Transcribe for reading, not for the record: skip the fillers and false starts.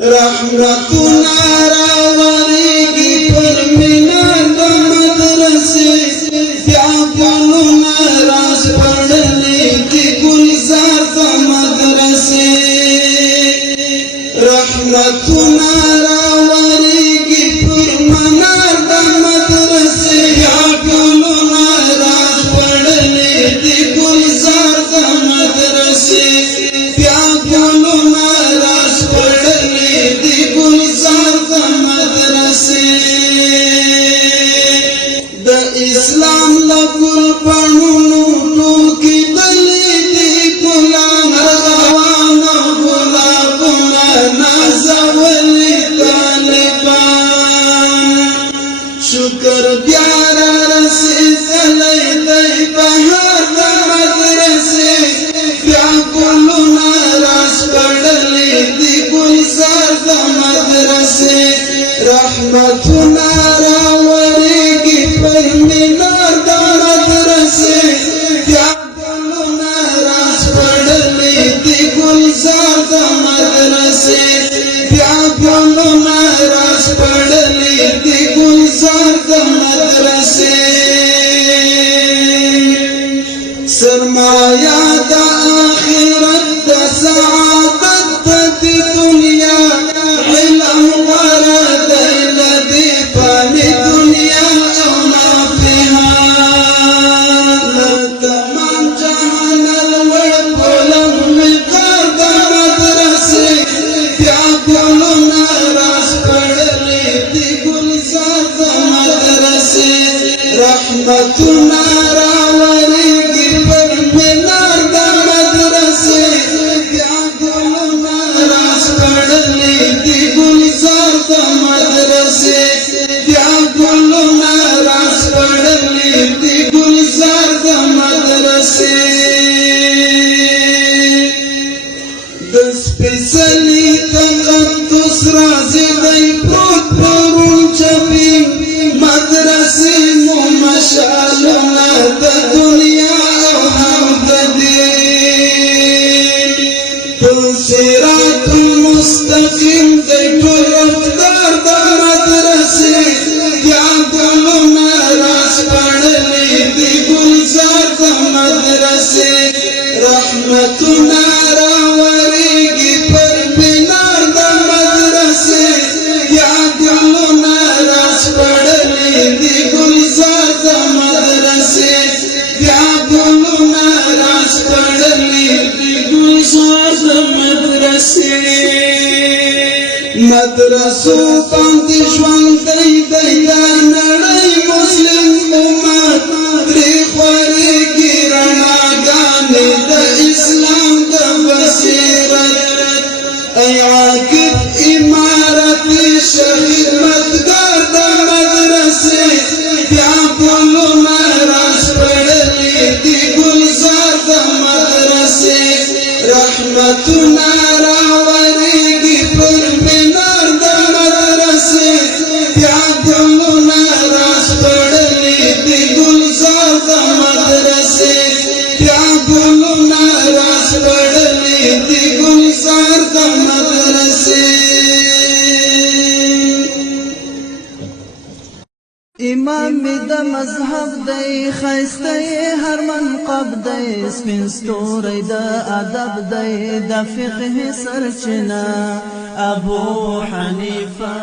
رحمتنا راوریږي پر مینار د مدرسې بیا ګلونه راسپړلي دي ګلزار د مدرسې رحمتنا راوریږي پر منار د مدرسې بیا ګلونه راسپړلي دي ګلزار د مدرسې بیا ګلونه راسپړلي دي ګلزار د مدرسې د اسلام له ګل پاڼونو ټوکې دلې دي ګلان روانه ګلابونه نازولي طالبان شکر بیا رارسېدلی دی بهار د مدرسې بیا ګلونه راسپړلي دي ګلزار د مدرسې رحمتونه راوریږي پر مینار د مدرسې بیا ګلونه راسپړلي دي ګلزار د مدرسې بیا ګلونه راسپړلي دي ګلزار د مدرسې سرمایه د آخرت د سعادت د دنیا علم غوره دی له دې فاني دنیا او ما فيها له تمام جهان لوړ پلنګ مقدار د مدرسې بیا ګلونه راسپړلي دي ګلزار د مدرسې رحمتونه راوریږي پر مینار د مدرسې بیا ګلونه راسپړلي دي ګلزار د مدرسې بیا ګلونه راسپړلي دي ګلزار د مدرسې د سپېڅلي تقدس رازي دی پروت پرون چپي مدرسې مو مشعلونه د دنیا او هم د دین په صراط المستقیم دی ټول رفتار د مدرسې بیا ګلونه راسپړلي دي ګلزار د مدرسې رحمتونه راوریږي پر مینار د مدرسې بیا ګلونه راسپړلي دي ګلزار د مدرسې بیا ګلونه راسپړلي دي ګلزار د مدرسې مدرسو باندې ژوند دی دا نړۍ مسلم امت ترې خورېږي رڼاګانې د اسلام د بصیرت ای عاقب امارت خدمتګار د مدرسې بیا ګلونه راسپړلي دي ګلزار د مدرسې رحمتونه راوریږي پر مینار د مدرسې بیا ګلونه راسپړلي دي ګلزار د مدرسې بیا ګلونه راسپړلي دي ګلزار د مدرسې امام د مذهب دی خیسته هر منقب دی سپین ستوری د ادب دی د فقه سرچینه ابو حنیفه